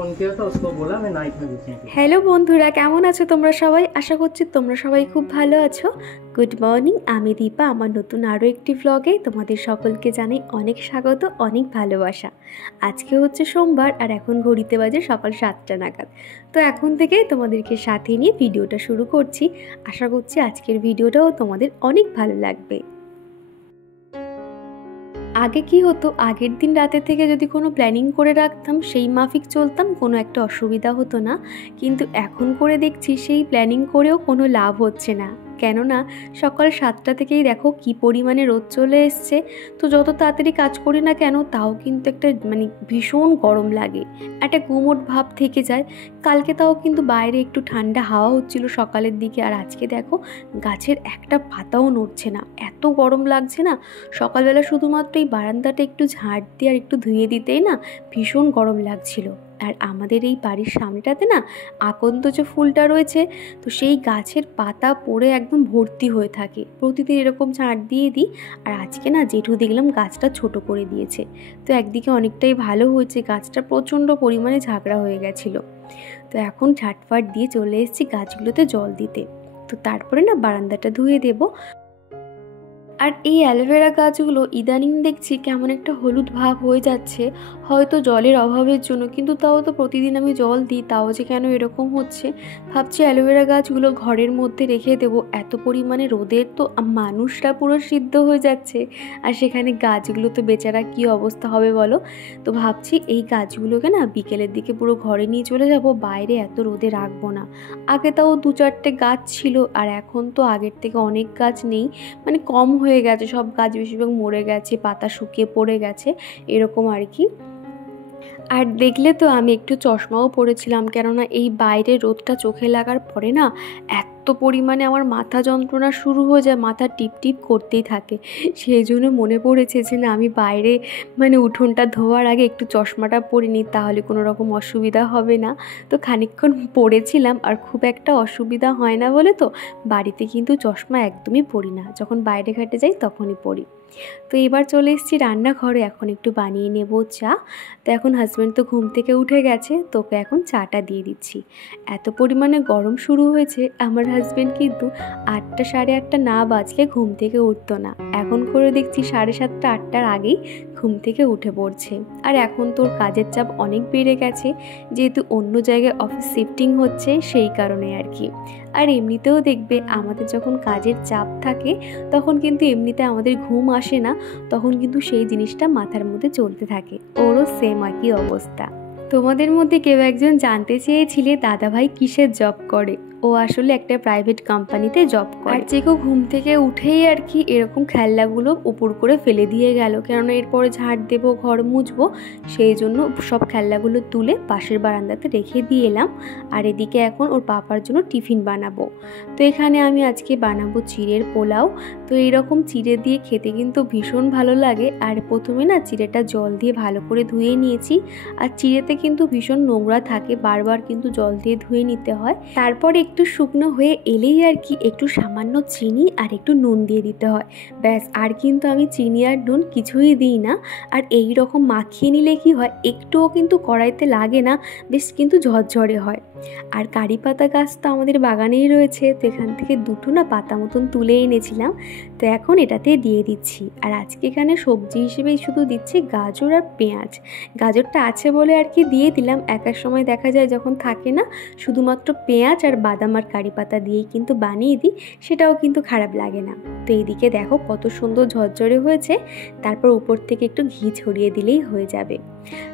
Phone किया था, उसको बोला मैं नाइट में बुकिंग। হ্যালো বন্ধুরা, কেমন আছো তোমরা সবাই? আশা করছি তোমরা সবাই খুব ভালো আছো। গুড মর্নিং, আমি দীপা। আমার নতুন আরও একটি ব্লগে তোমাদের সকলকে জানাই অনেক স্বাগত, অনেক ভালোবাসা। আজকে হচ্ছে সোমবার আর এখন ঘড়িতে বাজে সকাল 7টা নাগাদ। তো এখন থেকে তোমাদেরকে সাথে নিয়ে ভিডিওটা শুরু করছি। আশা করছি আজকের ভিডিওটাও তোমাদের অনেক ভালো লাগবে। আগে কি হতো, আগের দিন রাতে থেকে যদি কোনো প্ল্যানিং করে রাখতাম, সেই মাফিক চলতাম, কোনো একটা অসুবিধা হতো না। কিন্তু এখন করে দেখছি সেই প্ল্যানিং করেও কোনো লাভ হচ্ছে না। কেননা সকাল 7টা থেকেই দেখো কি পরিমাণে রোদ চলে এসছে। তো যত তাড়াতাড়ি কাজ করি না কেন, তাও কিন্তু একটা ভীষণ গরম লাগে, একটা গুমোট ভাব থেকে যায়। কালকে তাও কিন্তু বাইরে একটু ঠান্ডা হাওয়া হচ্ছিল সকালের দিকে, আর আজকে দেখো গাছের একটা পাতাও নড়ছে না, এত গরম লাগছে না। সকালবেলা শুধুমাত্র এই বারান্দাটা একটু ঝাড় দিয়ে আর একটু ধুয়ে দিতেই না ভীষণ গরম লাগছিল। আর আমাদের এই বাড়ির সামনেটাতে না আকন্দ যে ফুলটা রয়েছে, তো সেই গাছের পাতা পড়ে একদম ভর্তি হয়ে থাকে। প্রতিদিন এরকম ঝাড় দিয়ে দিই। আর আজকে না জেঠু দেখলাম গাছটা ছোট করে দিয়েছে। তো একদিকে অনেকটাই ভালো হয়েছে, গাছটা প্রচণ্ড পরিমাণে ঝাঁকড়া হয়ে গেছিলো। তো এখন ঝাটফাট দিয়ে চলে এসেছি গাছগুলোতে জল দিতে। তো তারপরে না বারান্দাটা ধুয়ে দেবো। আর এই অ্যালোভেরা গাছগুলো ইদানিং দেখছি কেমন একটা হলুদ ভাব হয়ে যাচ্ছে, হয়তো জলের অভাবের জন্য। কিন্তু তাও তো প্রতিদিন আমি জল দিই, তাও যে কেন এরকম হচ্ছে। ভাবছি অ্যালোভেরা গাছগুলো ঘরের মধ্যে রেখে দেবো। এত পরিমাণে রোদের তো মানুষরা পুরো সিদ্ধ হয়ে যাচ্ছে, আর সেখানে গাছগুলো তো বেচারা কী অবস্থা হবে বলো। তো ভাবছি এই গাছগুলোকে না বিকেলের দিকে পুরো ঘরে নিয়ে চলে যাব, বাইরে এত রোদে রাখবো না। আগে তাও 2-4টে গাছ ছিল, আর এখন তো আগের থেকে অনেক গাছ নেই, কম হয়ে গেছে। সব গাছ বেশিরভাগ মরে গেছে, পাতা শুকিয়ে পড়ে গেছে, এরকম আর কি। আর দেখলে তো আমি একটু চশমাও পরেছিলাম, কেননা এই বাইরে রোদটা চোখে লাগার পরে না এত পরিমাণে আমার মাথা যন্ত্রণা শুরু হয়ে যায়, মাথা টিপ টিপ করতেই থাকে। সেই জন্য মনে পড়েছে যে না, আমি বাইরে উঠোনটা ধোয়ার আগে একটু চশমাটা পরে নিই, তাহলে কোনো রকম অসুবিধা হবে না। তো খানিকক্ষণ পরেছিলাম, আর খুব একটা অসুবিধা হয় না বলে তো বাড়িতে কিন্তু চশমা একদমই পরি না, যখন বাইরে ঘাটে যাই তখনই পরি। তো এবার চলে এসেছি রান্নাঘরে, এখন একটু বানিয়ে নেব চা। তো এখন হাজব্যান্ড তো ঘুম থেকে উঠে গেছে, তোকে এখন চাটা দিয়ে দিচ্ছি। এত পরিমাণে গরম শুরু হয়েছে, আমার হাজব্যান্ড কিন্তু 8টা 8:30 না বাজলে ঘুম থেকে উঠতো না। এখন করে দেখছি 7:30 8টার আগেই ঘুম থেকে উঠে পড়ছে। আর এখন তোর কাজের চাপ অনেক বেড়ে গেছে, যেহেতু অন্য জায়গায় অফিস শিফটিং হচ্ছে, সেই কারণে আর কি। আর এমনিতেও দেখবে আমাদের যখন কাজের চাপ থাকে, তখন কিন্তু এমনিতে আমাদের ঘুম আসে না, তখন কিন্তু সেই জিনিসটা মাথার মধ্যে চলতে থাকে। ওরও সেম একই অবস্থা। তোমাদের মধ্যে কেউ একজন জানতে চেয়েছিলে দাদাভাই কিসের জব করে। ও আসলে একটা প্রাইভেট কোম্পানিতে জব করে। আর যেকেও ঘুম থেকে উঠেই আর কি এরকম খেলনাগুলো উপর করে ফেলে দিয়ে গেল, কেননা এরপরে ঝাড় দেবো, ঘর মুছবো, সেই জন্য সব খেলনাগুলো তুলে পাশের বারান্দাতে রেখে দিয়ে এলাম। আর এদিকে এখন ওর পাপার জন্য টিফিন বানাবো। তো এখানে আমি আজকে বানাবো চিড়ের পোলাও। তো এইরকম চিড়ে দিয়ে খেতে কিন্তু ভীষণ ভালো লাগে। আর প্রথমে না চিড়েটা জল দিয়ে ভালো করে ধুয়ে নিয়েছি। আর চিড়েতে কিন্তু ভীষণ নোংরা থাকে, বারবার কিন্তু জল দিয়ে ধুয়ে নিতে হয়। তারপর একটু শুকনো হয়ে এলেই আর কি একটু সামান্য চিনি আর একটু নুন দিয়ে দিতে হয়, ব্যাস। আর কিন্তু আমি চিনি আর নুন কিছুই দিই না। আর এই রকম মাখিয়ে নিলে কি হয়, একটুও কিন্তু কড়াইতে লাগে না, বেশ কিন্তু ঝরঝরে হয়। আর কারি পাতা গাছ তো আমাদের বাগানেই রয়েছে, তো এখান থেকে 2টো না পাতা মতন তুলে এনেছিলাম। তো এখন এটাতে দিয়ে দিচ্ছি। আর আজকে এখানে সবজি হিসেবেই শুধু দিচ্ছি গাজর আর পেঁয়াজ। গাজরটা আছে বলে আর কি দিয়ে দিলাম, এক এক সময় দেখা যায় যখন থাকে না, শুধুমাত্র পেঁয়াজ আর বাদাম আর কারি পাতা দিয়েই কিন্তু বানিয়ে দিই, সেটাও কিন্তু খারাপ লাগে না। তো এইদিকে দেখো কত সুন্দর ঝরঝরে হয়েছে, তারপর উপর থেকে একটু ঘি ছড়িয়ে দিলেই হয়ে যাবে।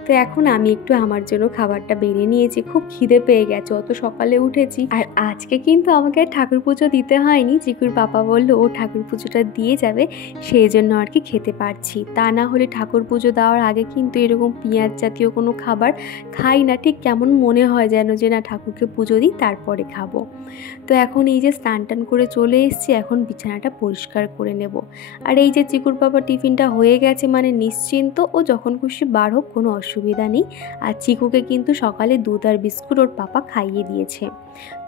তো এখন আমি একটু আমার জন্য খাবারটা বেড়ে নিয়েছি, খুব খিদে পেয়ে গেছে, অত সকালে উঠেছি। আর আজকে কিন্তু আমাকে ঠাকুর পুজো দিতে হয়নি, চিকুর পাপা বললো ও ঠাকুর পুজোটা দিয়ে যাবে, সেই জন্য আর কি খেতে পারছি। তা না হলে ঠাকুর পুজো দেওয়ার আগে কিন্তু এরকম পেঁয়াজ জাতীয় কোনো খাবার খাই না, ঠিক কেমন মনে হয় যেন যে না ঠাকুরকে পুজো দিই তারপরে খাবো। তো এখন এই যে স্নান টান করে চলে এসেছি, এখন বিছানাটা পরিষ্কার করে নেব। আর এই যে চিকুর পাপা টিফিনটা হয়ে গেছে, নিশ্চিন্ত, ও যখন খুশি বার হোক, কোনো অসুবিধা নেই। আর চিকুকে কিন্তু সকালে দুধ আর বিস্কুট ওর পাপা খাইয়ে দিয়েছে।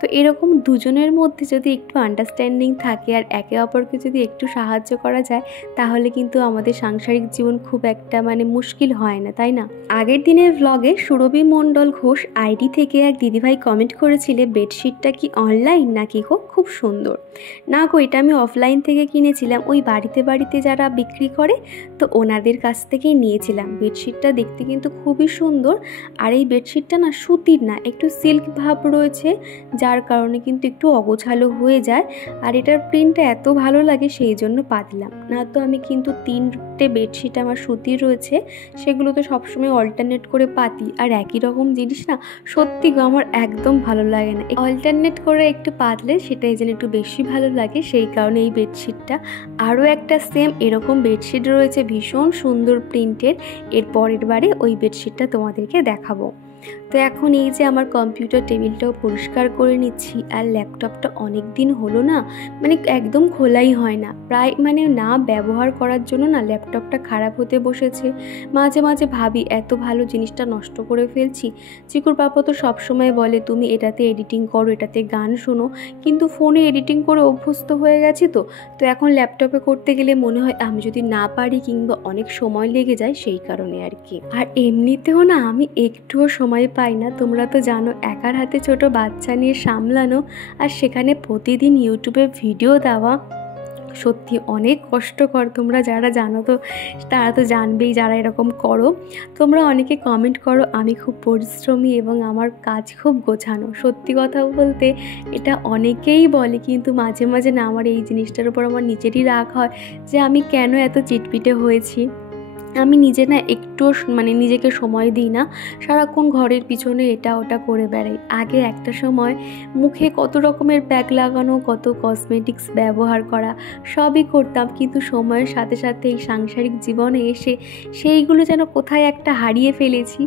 তো এরকম দুজনের মধ্যে যদি একটু আন্ডারস্ট্যান্ডিং থাকে আর একে অপরকে যদি একটু সাহায্য করা যায়, তাহলে কিন্তু আমাদের সাংসারিক জীবন খুব একটা মুশকিল হয় না, তাই না? আগের দিনের ভ্লগে সুরভি মণ্ডল ঘোষ আইডি থেকে এক দিদিভাই কমেন্ট করেছিলে বেডশিটটা কি অনলাইন নাকি গো, খুব সুন্দর। না গো, এটা আমি অফলাইন থেকে কিনেছিলাম, ওই বাড়িতে বাড়িতে যারা বিক্রি করে তো ওনাদের কাছ থেকেই নিয়েছিলাম। বেডশিটটা দেখতে কিন্তু খুবই সুন্দর, আর এই বেডশিটটা না সুতির না, একটু সিল্ক ভাব রয়েছে, যার কারণে কিন্তু একটু অগোছালো হয়ে যায়। আর এটার প্রিন্টটা এত ভালো লাগে সেই জন্য পাতলাম। না তো আমি কিন্তু 3টে বেডশিট আমার সুতির রয়েছে, সেগুলো তো সবসময় অল্টারনেট করে পাতি, আর একই রকম জিনিস না সত্যি গো আমার একদম ভালো লাগে না। অল্টারনেট করে একটু পাতলে সেটাই যেন একটু বেশি ভালো লাগে, সেই কারণে এই বেডশিটটা। আরও একটা সেম এরকম বেডশিট রয়েছে ভীষণ সুন্দর প্রিন্টের, এর পরের বারে ওই বেডশিটটা তোমাদেরকে দেখাবো। তো এখন এই যে আমার কম্পিউটার টেবিলটাও পরিষ্কার করে নিচ্ছি, আর ল্যাপটপটা অনেক দিন হলো না, একদম খোলাই হয় না, প্রায় না ব্যবহার করার জন্য না ল্যাপটপটা খারাপ হতে বসেছে। মাঝে মাঝে ভাবি এত ভালো জিনিসটা নষ্ট করে ফেলছি। চিকুর পাপা তো সবসময় বলে তুমি এটাতে এডিটিং করো, এটাতে গান শোনো, কিন্তু ফোনে এডিটিং করে অভ্যস্ত হয়ে গেছি। তো এখন ল্যাপটপে করতে গেলে মনে হয় আমি যদি না পারি কিংবা অনেক সময় লেগে যায়, সেই কারণে আর কি। আর এমনিতেও না আমি একটুও সময় পাই না, তোমরা তো জানো একার হাতে ছোট বাচ্চা নিয়ে সামলানো, আর সেখানে প্রতিদিন ইউটিউবে ভিডিও দেওয়া সত্যি অনেক কষ্টকর। তোমরা যারা জানো তো তারা তো জানবেই, যারা এরকম করো। তোমরা অনেকে কমেন্ট করো আমি খুব পরিশ্রমী এবং আমার কাজ খুব গোছানো। সত্যি কথা বলতে এটা অনেকেই বলে, কিন্তু মাঝে মাঝে না আমার এই জিনিসটার উপর আমার নিজেরই রাগ হয় যে আমি কেন এত চিটপিটে হয়েছি। আমি নিজে না একটুও নিজেকে সময় দিই না, সারাক্ষণ ঘরের পিছনে এটা ওটা করে বেড়াই। আগে একটা সময় মুখে কত রকমের প্যাক লাগানো, কত কসমেটিক্স ব্যবহার করা সবই করতাম, কিন্তু সময়ের সাথে সাথে এই সাংসারিক জীবনে এসে সেইগুলো যেন কোথায় একটা হারিয়ে ফেলেছি।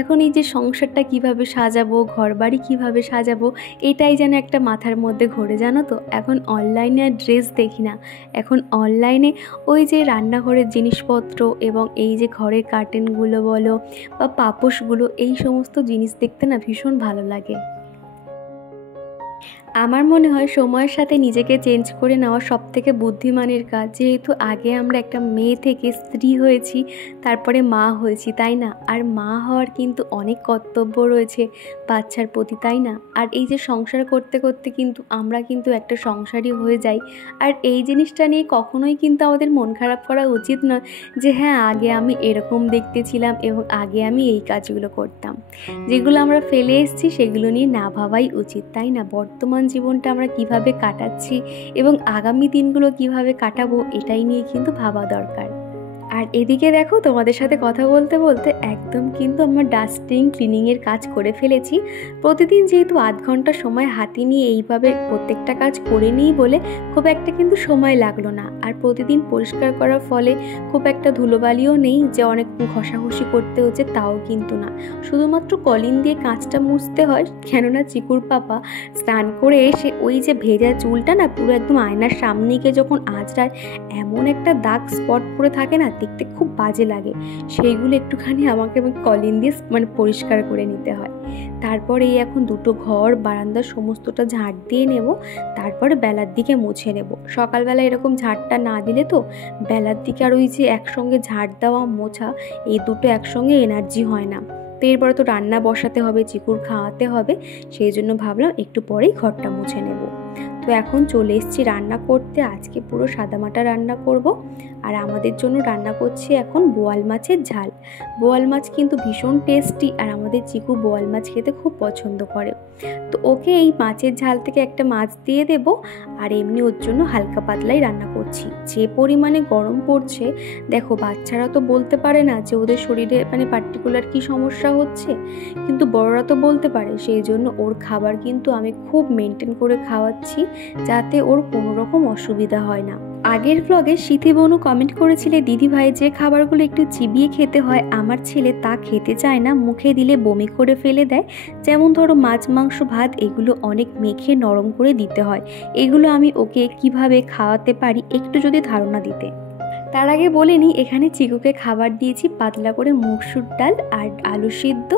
এখন এই যে সংসারটা কিভাবে সাজাবো, ঘরবাড়ি কিভাবে সাজাবো, এটাই যেন একটা মাথার মধ্যে ঘোরে, জানো তো। এখন অনলাইনে আর ড্রেস দেখি না, এখন অনলাইনে ওই যে রান্নাঘরের জিনিসপত্র এবং এই যে ঘরের কার্টেনগুলো বলো বা পাপোশগুলো, এই সমস্ত জিনিস দেখতে না ভীষণ ভালো লাগে। আমার মনে হয় সময়ের সাথে নিজেকে চেঞ্জ করে নেওয়া সবথেকে বুদ্ধিমানের কাজ, যেহেতু আগে আমরা একটা মেয়ে থেকে স্ত্রী হয়েছি, তারপরে মা হয়েছি, তাই না? আর মা হওয়ার কিন্তু অনেক কর্তব্য রয়েছে বাচ্চার প্রতি, তাই না? আর এই যে সংসার করতে করতে কিন্তু আমরা কিন্তু একটা সংসারই হয়ে যাই। আর এই জিনিসটা নিয়ে কখনোই কিন্তু আমাদের মন খারাপ করা উচিত নয় যে হ্যাঁ আগে আমি এরকম দেখতে ছিলাম এবং আগে আমি এই কাজগুলো করতাম। যেগুলো আমরা ফেলে এসেছি সেগুলো নিয়ে না ভাবাই উচিত, তাই না? বর্তমান জীবনটা আমরা কিভাবে কাটাচ্ছি এবং আগামী দিনগুলো কিভাবে কাটাবো, এটাই নিয়ে কিন্তু ভাবা দরকার। আর এদিকে দেখো তোমাদের সাথে কথা বলতে বলতে একদম কিন্তু আমার ডাস্টিং ক্লিনিংয়ের কাজ করে ফেলেছি। প্রতিদিন যেহেতু আধ ঘন্টা সময় হাতে নিয়ে এইভাবে প্রত্যেকটা কাজ করে নিই বলে খুব একটা কিন্তু সময় লাগলো না। আর প্রতিদিন পরিষ্কার করার ফলে খুব একটা ধুলোবালিও নেই যে অনেক ঘষাঘষি করতে হচ্ছে, তাও কিন্তু না। শুধুমাত্র কলিন দিয়ে কাঁচটা মুছতে হয়, কেননা চিকুর পাপা স্নান করে এসে ওই যে ভেজা চুলটা না পুরো একদম আয়নার সামনে গিয়ে যখন আঁচড়ায়, এমন একটা দাগ স্পট পড়ে থাকে না, দেখতে খুব বাজে লাগে। সেইগুলো একটুখানি আমাকে কলিন দিয়ে পরিষ্কার করে নিতে হয়। তারপরে এই এখন দুটো ঘর বারান্দা সমস্তটা ঝাড় দিয়ে নেব, তারপরে বেলার দিকে মুছে নেব। সকালবেলা এরকম ঝাড়টা না দিলে তো বেলার দিকে আর ওই যে একসঙ্গে ঝাড় দেওয়া মোছা, এই দুটো একসঙ্গে এনার্জি হয় না। তো এরপরে তো রান্না বসাতে হবে, চিকুর খাওয়াতে হবে, সেই জন্য ভাবলাম একটু পরেই ঘরটা মুছে নেব। তো এখন চলে এসেছি রান্না করতে। আজকে পুরো সাদামাটা রান্না করব। আর আমাদের জন্য রান্না করছি এখন বোয়াল মাছের ঝাল। বোয়াল মাছ কিন্তু ভীষণ টেস্টি, আর আমাদের চিকু বোয়াল মাছ খেতে খুব পছন্দ করে। তো ওকে এই মাছের ঝাল থেকে একটা মাছ দিয়ে দেব, আর এমনি ওর জন্য হালকা পাতলাই রান্না করছি। যে পরিমাণে গরম পড়ছে দেখো, বাচ্চারা তো বলতে পারে না যে ওদের শরীরে পার্টিকুলার কি সমস্যা হচ্ছে, কিন্তু বড়রা তো বলতে পারে। সেই জন্য ওর খাবার কিন্তু আমি খুব মেনটেন করে খাওয়াচ্ছি, যাতে ওর কোনো রকম অসুবিধা হয় না। আগের ব্লগে সিথি বনু কমেন্ট করেছিলে দিদিভাই যে খাবারগুলো একটু চিবিয়ে খেতে হয়, আমার ছেলে তা খেতে চায় না, মুখে দিলে বমি করে ফেলে দেয়। যেমন ধরো মাছ মাংস ভাত, এগুলো অনেক মেখে নরম করে দিতে হয়। এগুলো আমি ওকে কিভাবে খাওয়াতে পারি একটু যদি ধারণা দিতে। তার আগে বলে নিই, এখানে চিকুকে খাবার দিয়েছি পাতলা করে মসুর ডাল আর আলু সিদ্ধ,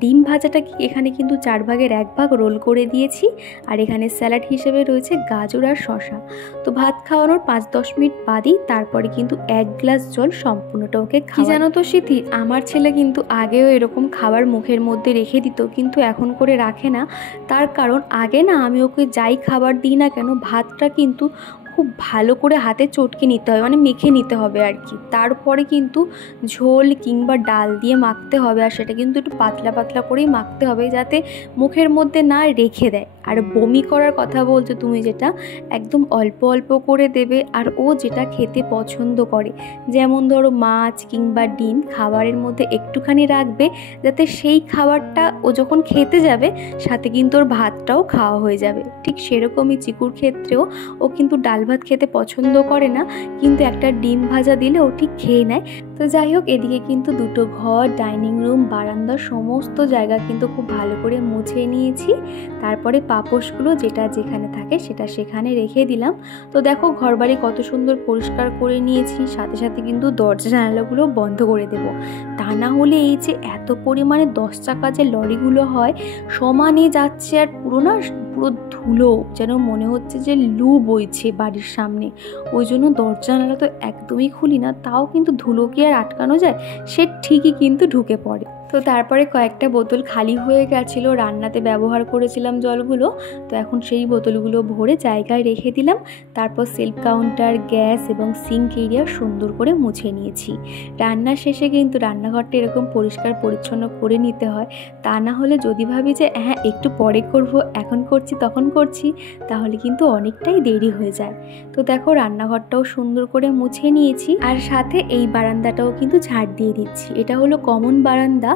ডিম ভাজাটা এখানে কিন্তু 4 ভাগের 1 ভাগ রোল করে দিয়েছি, আর এখানে স্যালাড হিসেবে রয়েছে গাজর আর শসা। তো ভাত খাওয়ানোর 5-10 মিনিট বাদেই তারপরে কিন্তু 1 গ্লাস জল সম্পূর্ণটা ওকে খাওয়া। জানো তো সিথি, আমার ছেলে কিন্তু আগেও এরকম খাবার মুখের মধ্যে রেখে দিত, কিন্তু এখন করে রাখে না। তার কারণ আগে না আমি ওকে যাই খাবার দিই না কেন, ভাতটা কিন্তু খুব ভালো করে হাতে চটকে নিতে হয়, মানে মেখে নিতে হবে আর কি। তারপরে কিন্তু ঝোল কিংবা ডাল দিয়ে মাখতে হবে, আর সেটা কিন্তু একটু পাতলা পাতলা করেই মাখতে হবে, যাতে মুখের মধ্যে না রেখে দেয়। আর বমি করার কথা বলছো তুমি, যেটা একদম অল্প অল্প করে দেবে। আর ও যেটা খেতে পছন্দ করে, যেমন ধরো মাছ কিংবা ডিম, খাবারের মধ্যে একটুখানি রাখবে, যাতে সেই খাবারটা ও যখন খেতে যাবে সাথে কিন্তু ওর ভাতটাও খাওয়া হয়ে যাবে। ঠিক সেরকমই চিকুর ক্ষেত্রেও ও কিন্তু ডাল ভাত খেতে পছন্দ করে না, কিন্তু একটা ডিম ভাজা দিলে ও ঠিক খেয়ে নেয়। তো যাই হোক, এদিকে কিন্তু দুটো ঘর, ডাইনিং রুম, বারান্দা সমস্ত জায়গা কিন্তু খুব ভালো করে মুছে নিয়েছি। তারপরে পাপোশগুলো যেটা যেখানে থাকে সেটা সেখানে রেখে দিলাম। তো দেখো ঘরবাড়ি কত সুন্দর পরিষ্কার করে নিয়েছি, সাথে সাথে কিন্তু দরজা জানালাগুলো বন্ধ করে দেব। তা না হলে এই যে এত পরিমাণে 10 চাকা যে লরিগুলো হয় সমানে যাচ্ছে, আর পুরো ধুলো, যেন মনে হচ্ছে যে লু বইছে বাড়ির সামনে। ওই জন্য দরজা জানালা তো একদমই খুলি না, তাও কিন্তু ধুলো কি আর আটকানো যায়, সে ঠিকই কিন্তু ঢুকে পড়ে। তো তারপরে কয়েকটা বোতল খালি হয়ে গেছিলো, রান্নাতে ব্যবহার করেছিলাম জলগুলো, তো এখন সেই বোতলগুলো ভরে জায়গায় রেখে দিলাম। তারপর সেলফ কাউন্টার, গ্যাস এবং সিঙ্ক এরিয়া সুন্দর করে মুছে নিয়েছি। রান্নার শেষে কিন্তু রান্নাঘরটা এরকম পরিষ্কার পরিচ্ছন্ন করে নিতে হয়, তা না হলে যদি ভাবি যে হ্যাঁ একটু পরে করব, এখন করছি তখন করছি, তাহলে কিন্তু অনেকটাই দেরি হয়ে যায়। তো দেখো রান্নাঘরটাও সুন্দর করে মুছে নিয়েছি, আর সাথে এই বারান্দাটাও কিন্তু ঝাড় দিয়ে দিচ্ছি। এটা হলো কমন বারান্দা,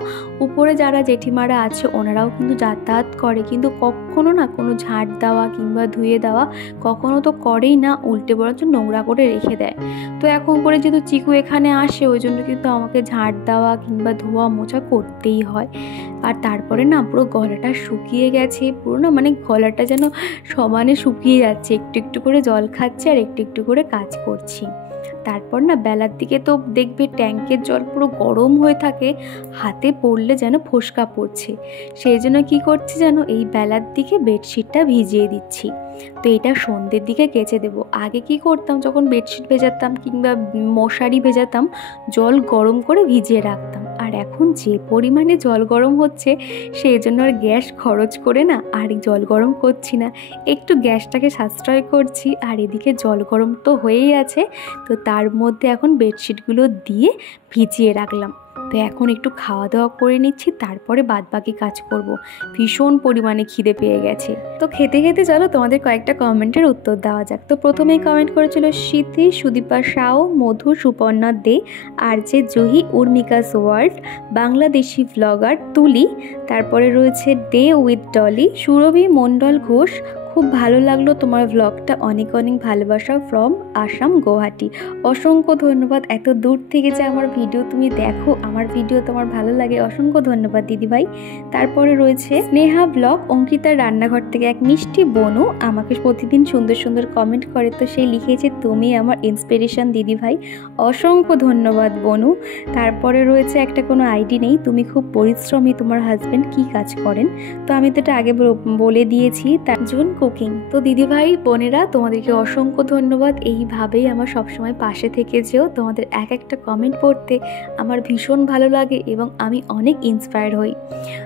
উপরে যারা জেঠিমারা আছে ওনারাও কিন্তু যাতায়াত করে, কিন্তু কখনো না কোনো ঝাড় দেওয়া কিংবা ধুয়ে দেওয়া কখনো তো করেই না, উল্টে বরঞ্চ নোংরা করে রেখে দেয়। তো এখন করে যেহেতু চিকু এখানে আসে, ওই জন্য কিন্তু আমাকে ঝাড় দেওয়া কিংবা ধোয়া মোছা করতেই হয়। আর তারপরে না পুরো গলাটা শুকিয়ে গেছে, পুরো না মানে গলাটা যেন সমানে শুকিয়ে যাচ্ছে, একটু একটু করে জল খাচ্ছে আর একটু একটু করে কাজ করছি। তারপর না বেলার দিকে তো দেখবে ট্যাঙ্কের জল পুরো গরম হয়ে থাকে, হাতে পড়লে যেন ফোসকা পড়ছে। সেই জন্য কী করছি যেন, এই বেলার দিকে বেডশিটটা ভিজিয়ে দিচ্ছি। তো এটা সন্ধ্যের দিকে কেচে দেবো। আগে কি করতাম, যখন বেডশিট ভেজাতাম কিংবা মশারি ভেজাতাম, জল গরম করে ভিজিয়ে রাখতাম। আর এখন যে পরিমাণে জল গরম হচ্ছে, সেই জন্য আর গ্যাস খরচ করে না আর জল গরম করছি না, একটু গ্যাসটাকে সাশ্রয় করছি। আর এদিকে জল গরম তো হয়েই আছে, তো তার মধ্যে এখন বেডশিটগুলো দিয়ে ভিজিয়ে রাখলাম। তো এখন একটু খাওয়া দাওয়া করে নিচ্ছি, তারপরে বাদবাকি কাজ করব। ভীষণ পরিমাণে খিদে পেয়ে গেছে। তো খেতে খেতে চলো তোমাদের কয়েকটা কমেন্টের উত্তর দেওয়া যাক। তো প্রথমেই কমেন্ট করেছিল সিথি, সুদীপা সাও, মধু, সুপর্ণা দে, আর যে জুহি, উর্মিকাস ওয়ার্ল্ড, বাংলাদেশি ব্লগার তুলি, তারপরে রয়েছে ডে উইথ ডলি, সুরভি মণ্ডল ঘোষ। খুব ভালো লাগলো তোমার ব্লগটা, অনেক অনেক ভালোবাসা ফ্রম আসাম, গুয়াহাটি। অসংখ্য ধন্যবাদ, এত দূর থেকে যে আমার ভিডিও তুমি দেখো, আমার ভিডিও তোমার ভালো লাগে, অসংখ্য ধন্যবাদ দিদিভাই। তারপরে রয়েছে স্নেহা ব্লগ, অঙ্কিতার রান্নাঘর থেকে এক মিষ্টি বনু আমাকে প্রতিদিন সুন্দর সুন্দর কমেন্ট করে, তো সেই লিখেছে তুমি আমার ইন্সপিরেশন দিদিভাই, অসংখ্য ধন্যবাদ বনু। তারপরে রয়েছে একটা কোনো আইডি নেই, তুমি খুব পরিশ্রমী, তোমার হাজব্যান্ড কি কাজ করেন? তো আমি তো এটা আগে বলে দিয়েছি, তার জন্য কুকিং। তো দিদিভাই বোনেরা তোমাদেরকে অসংখ্য ধন্যবাদ, এইভাবেই আমার সবসময় পাশে থেকে যেও। তোমাদের এক একটা কমেন্ট পড়তে আমার ভীষণ ভালো লাগে এবং আমি অনেক ইন্সপায়ার হই।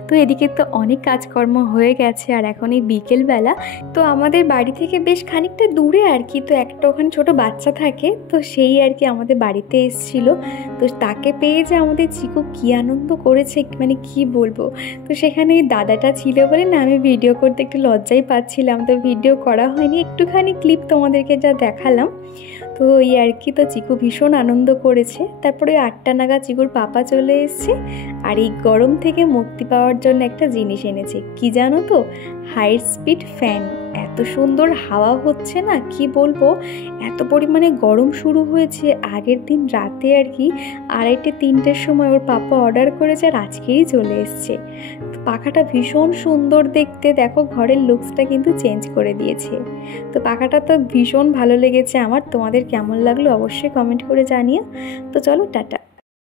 তো এদিকে তো অনেক কাজকর্ম হয়ে গেছে, আর এখন এই বিকেলবেলা। তো আমাদের বাড়ি থেকে বেশ খানিকটা দূরে আর কি, তো একটা ওখানে ছোট বাচ্চা থাকে, তো সেই আর কি আমাদের বাড়িতে এসেছিল। তো তাকে পেয়ে যে আমাদের চিকু কী আনন্দ করেছে, মানে কি বলবো। তো সেখানে দাদাটা ছিল বলে না আমি ভিডিও করতে একটু লজ্জাই পাচ্ছিলাম, তো ভিডিও করা হয়নি, একটুখানি ক্লিপ তোমাদেরকে যা দেখালাম। তো এই আর কি, তো চিকু ভীষণ আনন্দ করেছে। তারপরে 8টা নাগাদ চিকুর পাপা চলে এসছে, আর এই গরম থেকে মুক্তি পাওয়ার জন্য একটা জিনিস এনেছে, কি জানো তো, হাই স্পিড ফ্যান। এত সুন্দর হাওয়া হচ্ছে না, কি বলবো, এত পরিমাণে গরম শুরু হয়েছে। আগের দিন রাতে আর কি 2:30-3টের সময় ওর পাপা অর্ডার করেছে, আর আজকেই চলে এসছে। পাখাটা ভীষণ সুন্দর দেখতে, দেখো ঘরের লুকসটা কিন্তু চেঞ্জ করে দিয়েছে। তো পাখাটা তো ভীষণ ভালো লেগেছে আমার, তোমাদের কেমন লাগলো অবশ্যই কমেন্ট করে জানিও। তো চলো টাটা।